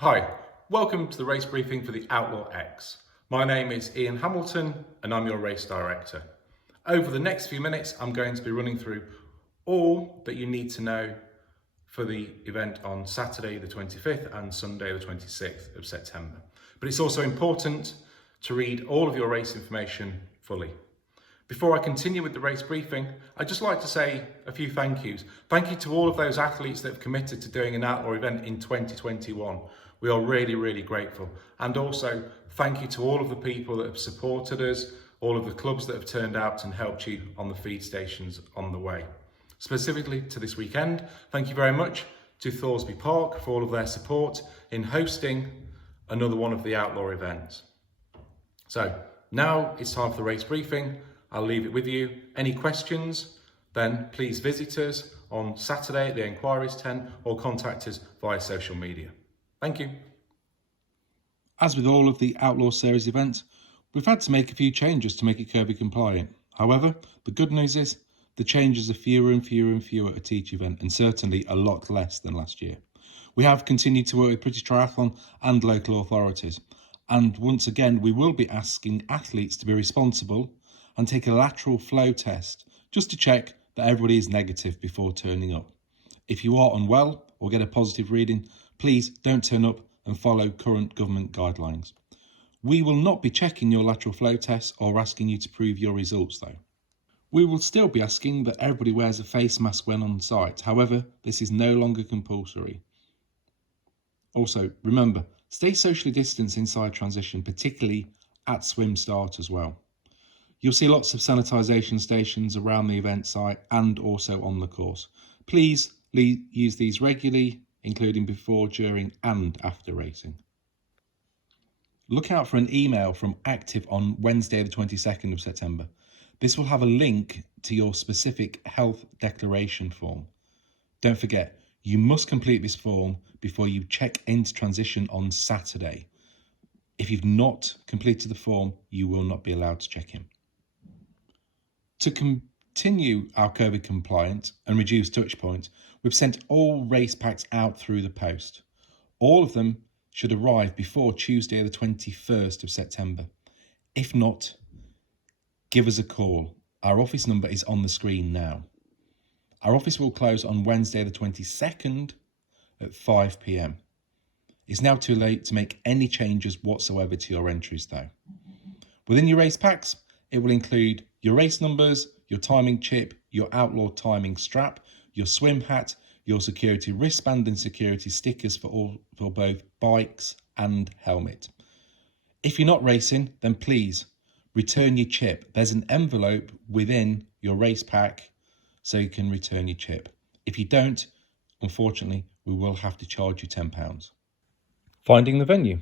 Hi, welcome to the race briefing for the Outlaw X. My name is Ian Hamilton and I'm your race director. Over the next few minutes, I'm going to be running through all that you need to know for the event on Saturday the 25th and Sunday the 26th of September. But it's also important to read all of your race information fully. Before I continue with the race briefing, I'd just like to say a few thank yous. Thank you to all of those athletes that have committed to doing an outlaw event in 2021. We are really grateful. And also thank you to all of the people that have supported us, all of the clubs that have turned out and helped you on the feed stations on the way. Specifically to this weekend, thank you very much to Thoresby Park for all of their support in hosting another one of the outlaw events. So now it's time for the race briefing. I'll leave it with you. Any questions, then please visit us on Saturday at the Enquiries tent or contact us via social media. Thank you. As with all of the Outlaw Series events, we've had to make a few changes to make it COVID compliant. However, the good news is the changes are fewer and fewer at each event, and certainly a lot less than last year. We have continued to work with British Triathlon and local authorities, and once again we will be asking athletes to be responsible and take a lateral flow test just to check that everybody is negative before turning up. If you are unwell or get a positive reading, please don't turn up and follow current government guidelines. We will not be checking your lateral flow tests or asking you to prove your results though. We will still be asking that everybody wears a face mask when on site. However, this is no longer compulsory. Also, remember, stay socially distanced inside transition, particularly at swim start as well. You'll see lots of sanitisation stations around the event site and also on the course. Please use these regularly, including before, during and after racing. Look out for an email from Active on Wednesday the 22nd of September. This will have a link to your specific health declaration form. Don't forget, you must complete this form before you check into transition on Saturday. If you've not completed the form, you will not be allowed to check in. To continue our COVID compliant and reduce touch points, we've sent all race packs out through the post. All of them should arrive before Tuesday the 21st of September. If not, give us a call. Our office number is on the screen now. Our office will close on Wednesday the 22nd at 5 p.m. It's now too late to make any changes whatsoever to your entries though. Within your race packs, it will include your race numbers, your timing chip, your outlaw timing strap, your swim hat, your security wristband and security stickers for both bikes and helmet. If you're not racing, then please return your chip. There's an envelope within your race pack so you can return your chip. If you don't, unfortunately, we will have to charge you £10. Finding the venue.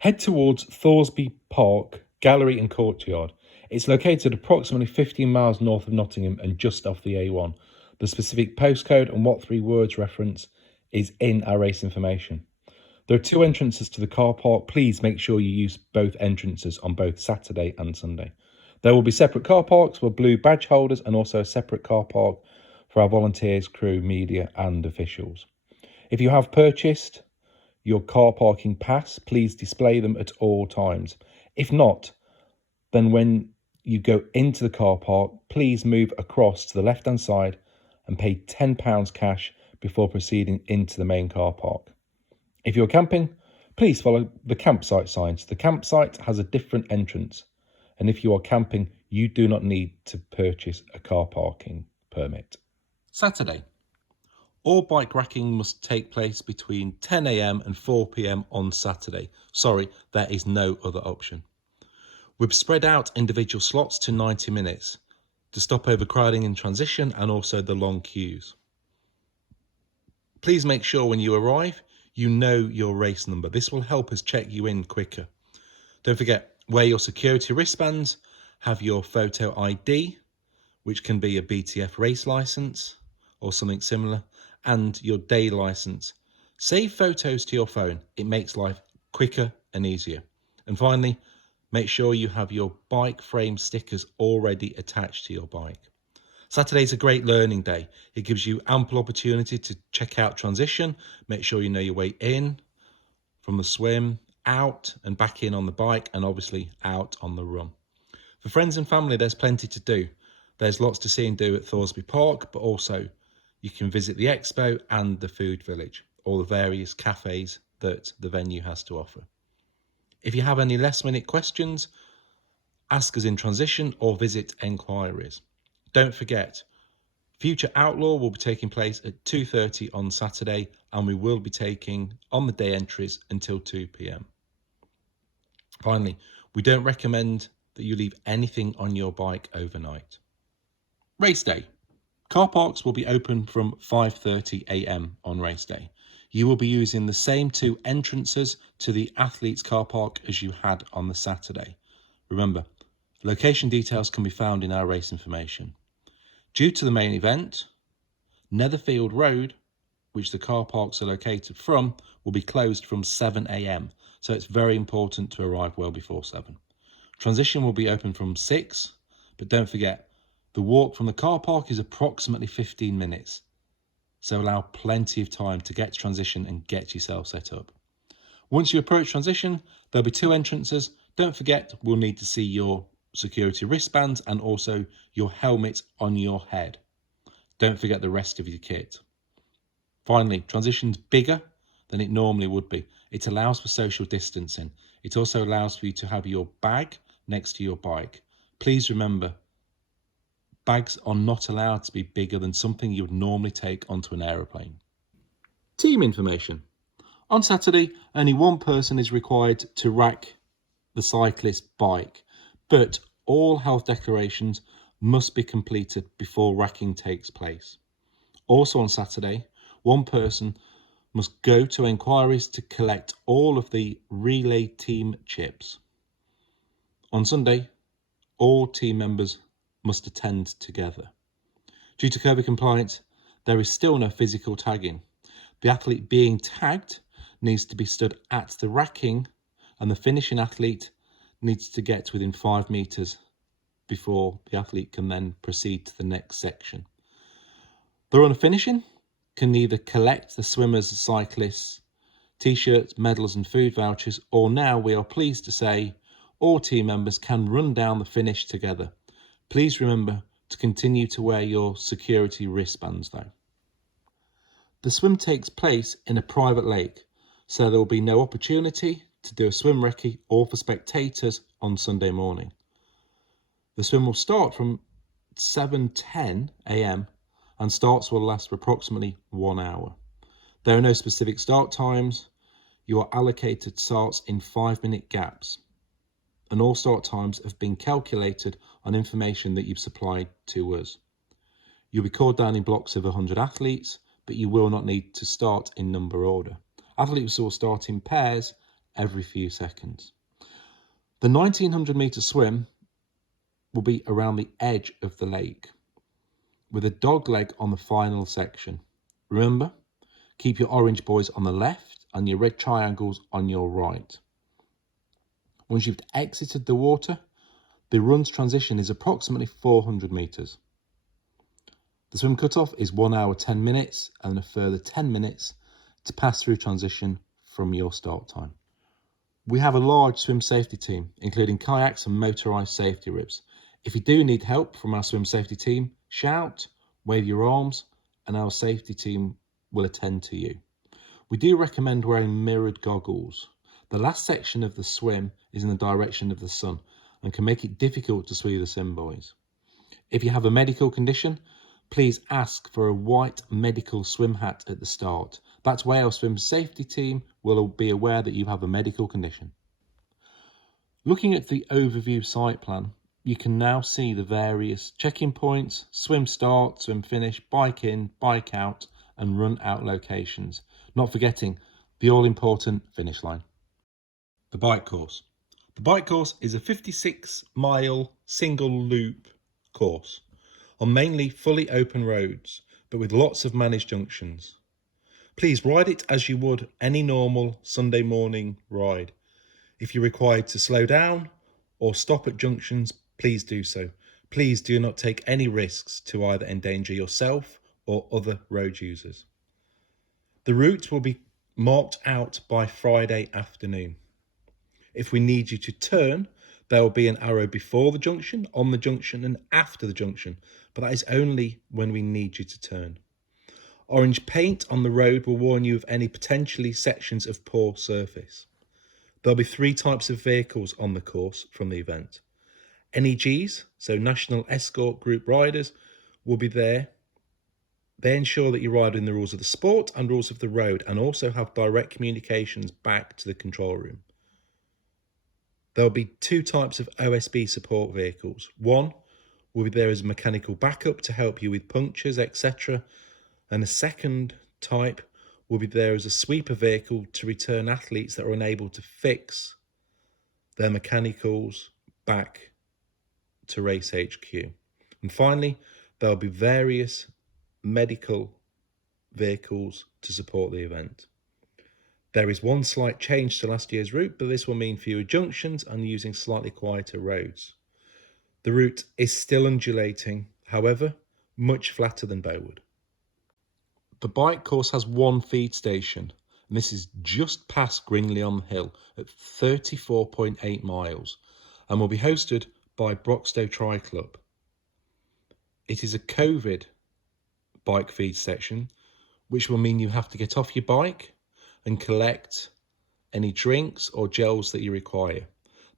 Head towards Thoresby Park, Gallery and Courtyard. It's located approximately 15 miles north of Nottingham and just off the A1. The specific postcode and what 3 words reference is in our race information. There are 2 entrances to the car park. Please make sure you use both entrances on both Saturday and Sunday. There will be separate car parks for blue badge holders and also a separate car park for our volunteers, crew, media and officials. If you have purchased your car parking pass, please display them at all times. If not, then when you go into the car park, please move across to the left-hand side and pay £10 cash before proceeding into the main car park. If you're camping, please follow the campsite signs. The campsite has a different entrance, and if you are camping, you do not need to purchase a car parking permit. Saturday. All bike racking must take place between 10 a.m. and 4 p.m. on Saturday. Sorry, there is no other option. We've spread out individual slots to 90 minutes to stop overcrowding in transition and also the long queues. Please make sure when you arrive, you know your race number. This will help us check you in quicker. Don't forget, wear your security wristbands, have your photo ID, which can be a BTF race license or something similar, and your day license. Save photos to your phone. It makes life quicker and easier. And finally, make sure you have your bike frame stickers already attached to your bike. Saturday's a great learning day. It gives you ample opportunity to check out transition, make sure you know your way in, from the swim, out and back in on the bike, and obviously out on the run. For friends and family, there's plenty to do. There's lots to see and do at Thoresby Park, but also you can visit the expo and the food village, all the various cafes that the venue has to offer. If you have any last minute questions, ask us in transition or visit enquiries. Don't forget, Future Outlaw will be taking place at 2:30 on Saturday, and we will be taking on the day entries until 2 p.m. Finally, we don't recommend that you leave anything on your bike overnight. Race day. Car parks will be open from 5:30 a.m. on race day. You will be using the same two entrances to the athletes car park as you had on the Saturday. Remember, location details can be found in our race information. Due to the main event, Netherfield Road, which the car parks are located from, will be closed from 7 a.m. So it's very important to arrive well before 7. Transition will be open from 6, but don't forget, the walk from the car park is approximately 15 minutes. So allow plenty of time to get to transition and get yourself set up. Once you approach transition, there'll be 2 entrances. Don't forget, we'll need to see your security wristbands and also your helmet on your head. Don't forget the rest of your kit. Finally, transition's bigger than it normally would be. It allows for social distancing. It also allows for you to have your bag next to your bike. Please remember, bags are not allowed to be bigger than something you would normally take onto an aeroplane. Team information. On Saturday, only one person is required to rack the cyclist's bike, but all health declarations must be completed before racking takes place. Also on Saturday, one person must go to enquiries to collect all of the relay team chips. On Sunday, all team members must attend together. Due to COVID compliance, there is still no physical tagging. The athlete being tagged needs to be stood at the racking, and the finishing athlete needs to get within 5 meters before the athlete can then proceed to the next section. The runner finishing can either collect the swimmers, cyclists, t-shirts, medals and food vouchers, or now we are pleased to say all team members can run down the finish together. Please remember to continue to wear your security wristbands though. The swim takes place in a private lake, so there will be no opportunity to do a swim recce or for spectators on Sunday morning. The swim will start from 7:10 a.m. and starts will last for approximately 1 hour. There are no specific start times. You are allocated starts in 5-minute gaps, and all start times have been calculated on information that you've supplied to us. You'll be called down in blocks of 100 athletes, but you will not need to start in number order. Athletes will start in pairs every few seconds. The 1900 metre swim will be around the edge of the lake, with a dog leg on the final section. Remember, keep your orange buoys on the left and your red triangles on your right. Once you've exited the water, the run's transition is approximately 400 metres. The swim cutoff is 1 hour 10 minutes and a further 10 minutes to pass through transition from your start time. We have a large swim safety team, including kayaks and motorised safety ribs. If you do need help from our swim safety team, shout, wave your arms, and our safety team will attend to you. We do recommend wearing mirrored goggles. The last section of the swim is in the direction of the sun and can make it difficult to see the swim buoys. If you have a medical condition, please ask for a white medical swim hat at the start. That's why our swim safety team will be aware that you have a medical condition. Looking at the overview site plan, you can now see the various check-in points, swim start, swim finish, bike in, bike out, and run out locations. Not forgetting the all-important finish line. The bike course. The bike course is a 56-mile single loop course on mainly fully open roads, but with lots of managed junctions. Please ride it as you would any normal Sunday morning ride. If you're required to slow down or stop at junctions, please do so. Please do not take any risks to either endanger yourself or other road users. The route will be marked out by Friday afternoon. If we need you to turn, there will be an arrow before the junction, on the junction and after the junction, but that is only when we need you to turn. Orange paint on the road will warn you of any potentially sections of poor surface. There'll be 3 types of vehicles on the course from the event. NEGs, so National Escort Group riders, will be there. They ensure that you ride in the rules of the sport and rules of the road, and also have direct communications back to the control room. There'll be 2 types of OSB support vehicles. One will be there as mechanical backup to help you with punctures, etc. And a second type will be there as a sweeper vehicle to return athletes that are unable to fix their mechanicals back to Race HQ. And finally, there'll be various medical vehicles to support the event. There is one slight change to last year's route, but this will mean fewer junctions and using slightly quieter roads. The route is still undulating, however, much flatter than Bowood. The bike course has 1 feed station, and this is just past Gringley-on-the-Hill at 34.8 miles, and will be hosted by Broxtowe Tri Club. It is a COVID bike feed section, which will mean you have to get off your bike and collect any drinks or gels that you require.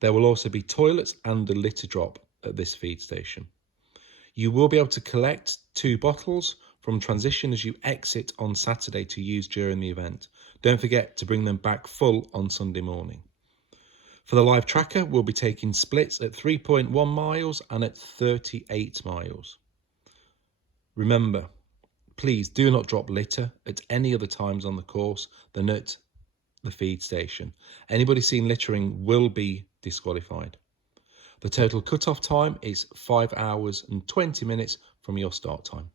There will also be toilets and a litter drop at this feed station. You will be able to collect 2 bottles from transition as you exit on Saturday to use during the event. Don't forget to bring them back full on Sunday morning. For the live tracker, we'll be taking splits at 3.1 miles and at 38 miles. Remember, please do not drop litter at any other times on the course than at the feed station. Anybody seen littering will be disqualified. The total cut-off time is 5 hours and 20 minutes from your start time.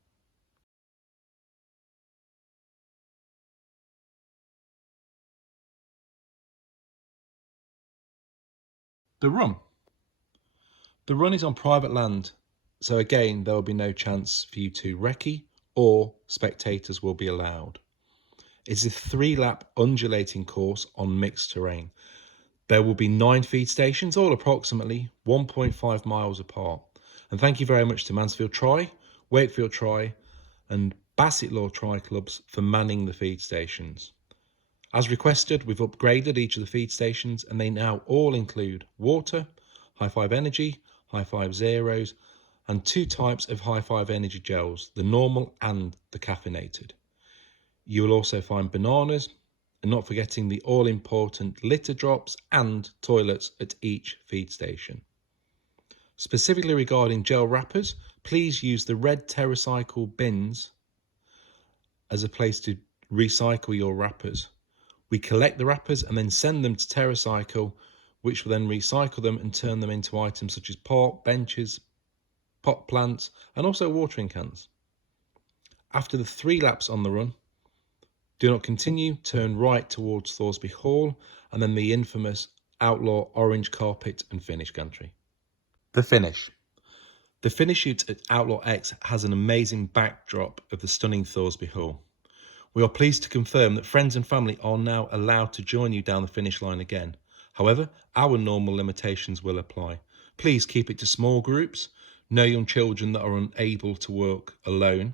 The run. The run is on private land, so again there will be no chance for you to recce or spectators will be allowed. It's a 3-lap undulating course on mixed terrain. There will be 9 feed stations, all approximately 1.5 miles apart. And thank you very much to Mansfield Tri, Wakefield Tri and Bassetlaw Tri clubs for manning the feed stations. As requested, we've upgraded each of the feed stations and they now all include water, High Five Energy, High Five Zeros, and 2 types of High Five Energy gels, the normal and the caffeinated. You will also find bananas, and not forgetting the all-important litter drops and toilets at each feed station. Specifically regarding gel wrappers, please use the red TerraCycle bins as a place to recycle your wrappers. We collect the wrappers and then send them to TerraCycle, which will then recycle them and turn them into items such as park benches, pot plants, and also watering cans. After the 3 laps on the run, do not continue, turn right towards Thoresby Hall, and then the infamous Outlaw Orange Carpet and Finish Gantry. The finish. The finish shoot at Outlaw X has an amazing backdrop of the stunning Thoresby Hall. We are pleased to confirm that friends and family are now allowed to join you down the finish line again. However, our normal limitations will apply. Please keep it to small groups, no young children that are unable to work alone,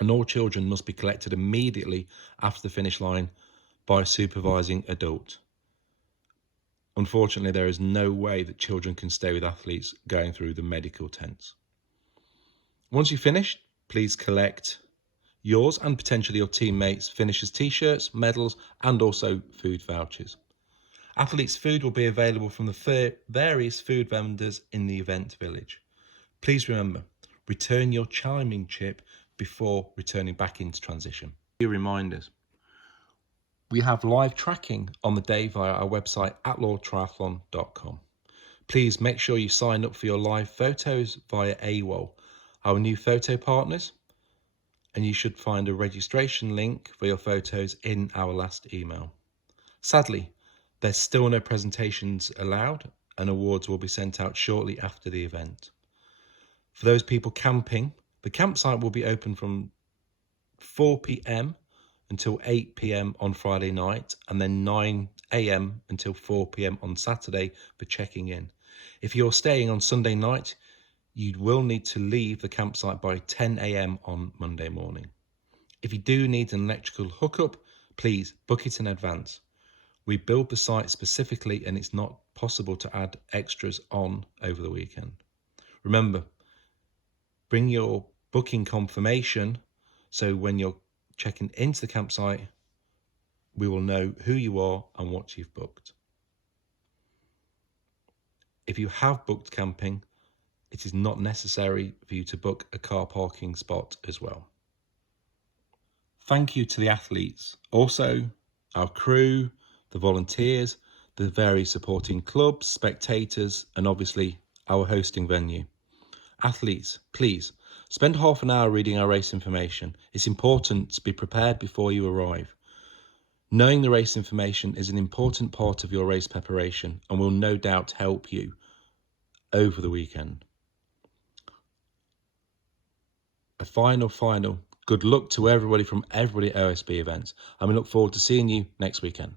and all children must be collected immediately after the finish line by a supervising adult. Unfortunately, there is no way that children can stay with athletes going through the medical tents. Once you've finished, please collect yours and potentially your teammates' finishers' t-shirts, medals, and also food vouchers. Athletes' food will be available from the various food vendors in the event village. Please remember, return your chiming chip before returning back into transition. A few reminders. We have live tracking on the day via our website outlawtriathlon.com. Please make sure you sign up for your live photos via AWOL, our new photo partners, and you should find a registration link for your photos in our last email. Sadly, there's still no presentations allowed and awards will be sent out shortly after the event. For those people camping, the campsite will be open from 4 p.m. until 8 p.m. on Friday night, and then 9 a.m. until 4 p.m. on Saturday for checking in. If you're staying on Sunday night, you will need to leave the campsite by 10 a.m. on Monday morning. If you do need an electrical hookup, please book it in advance. We build the site specifically and it's not possible to add extras on over the weekend. Remember, bring your booking confirmation so when you're checking into the campsite, we will know who you are and what you've booked. If you have booked camping, it is not necessary for you to book a car parking spot as well. Thank you to the athletes, also our crew, the volunteers, the various supporting clubs, spectators, and obviously our hosting venue. Athletes, please spend half an hour reading our race information. It's important to be prepared before you arrive. Knowing the race information is an important part of your race preparation and will no doubt help you over the weekend. A final good luck to everybody from everybody at OSB events, and we look forward to seeing you next weekend.